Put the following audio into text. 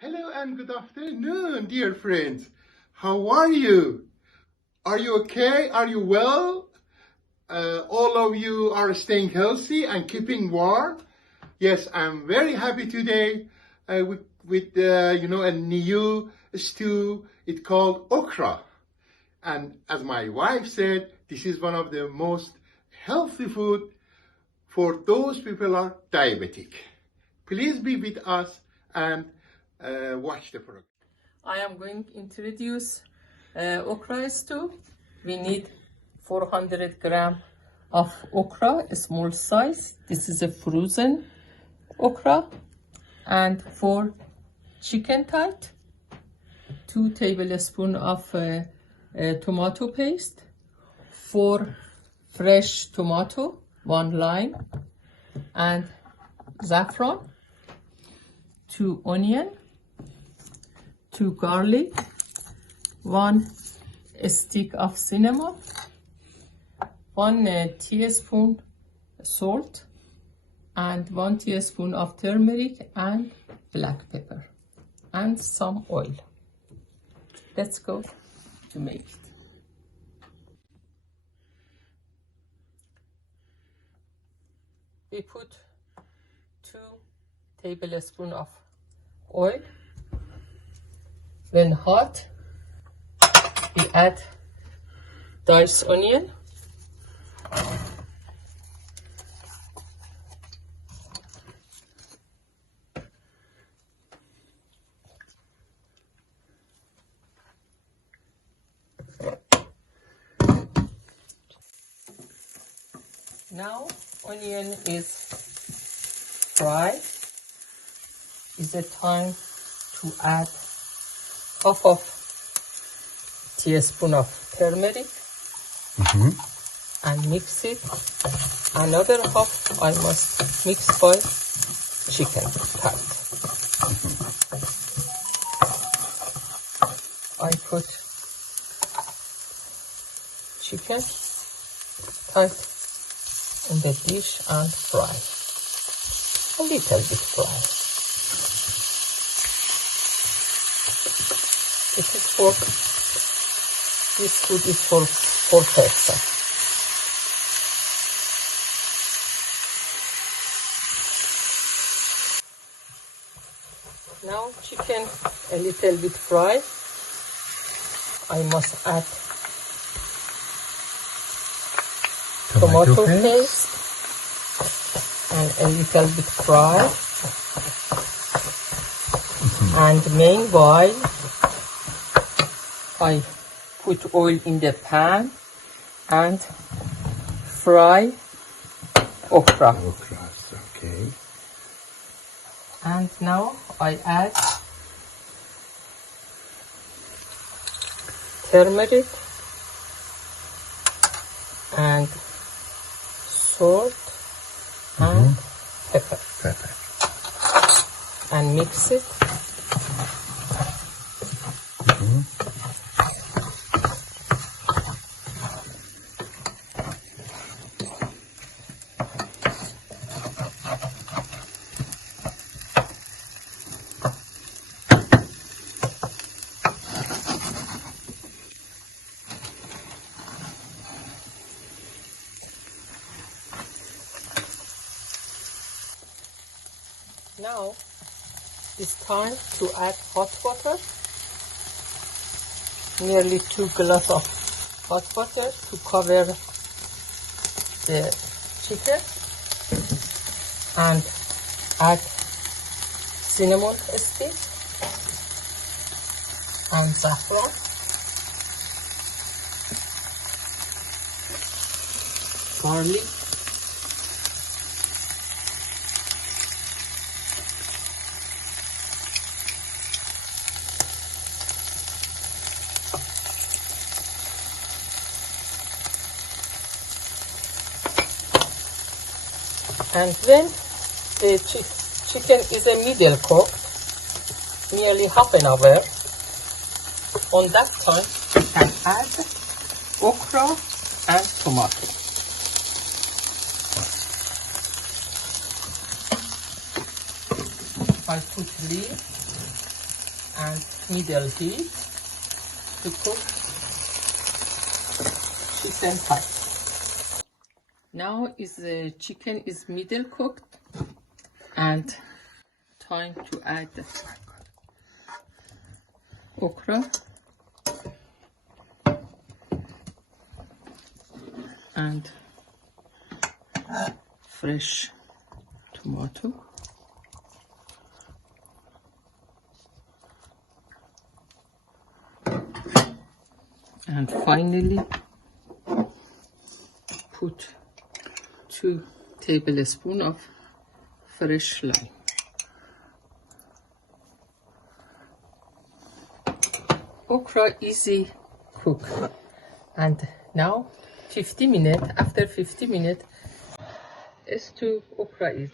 Hello and good afternoon, dear friends. How are you? Are you okay? Are you well? All of you are staying healthy and keeping warm. Yes, I'm very happy today with a new stew. It's called okra. And as my wife said, this is one of the most healthy food for those people who are diabetic. Please be with us and watch the program. I am going to introduce okra stew. We need 400 gram of okra, a small size. This is a frozen okra. And 4 chicken thigh, 2 tablespoons of tomato paste, 4 fresh tomato, 1 lime, and saffron, 2 onion, 2 garlic, 1 stick of cinnamon, 1 teaspoon salt, and 1 teaspoon of turmeric and black pepper, and some oil. Let's go to make it. We put 2 tablespoons of oil. When hot, we add diced onion, now onion is fried. Is the time to add half of teaspoon of turmeric and mix it. Another half I must mix by chicken thigh. I put chicken thigh in the dish and fry. A little bit fry. This food is for 4 persons. Now chicken a little bit fried. I must add tomato paste and a little bit fried. And meanwhile, I put oil in the pan and fry okra. Okay. And now I add turmeric and salt and pepper. And mix it. Now it's time to add hot water, nearly 2 glasses of hot water to cover the chicken, and add cinnamon stick and saffron, garlic, and when the chicken is a middle cooked, nearly half an hour, on that time you can add okra and tomato. I put lid and middle heat to cook chicken thigh. Now the chicken is middle cooked and time to add okra and fresh tomato. And finally put 2 tablespoons of fresh lime. Okra easy cook. And now 50 minutes, after 50 minutes, stew okra is